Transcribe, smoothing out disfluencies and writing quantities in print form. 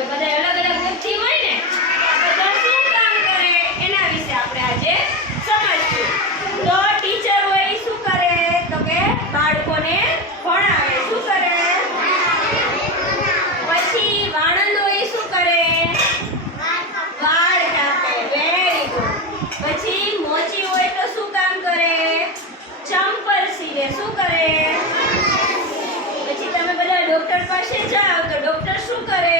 હોય, બધા અલગ અલગ વ્યક્તિ હોય ને, બધા શું કામ કરે એના વિશે આપણે આજે સમજશું. તો ટીચર હોય ઈ શું કરે? તો કે બાળકોને ભણાવે. શું કરે? પછી વાણંદ હોય ઈ શું કરે? વાળ કાપે. Very good. પછી મોચી હોય તો શું કામ કરે? ચંપલ સીવે. શું કરે? પછી તમે બધા ડોક્ટર પાસે જાઓ તો ડોક્ટર શું કરે?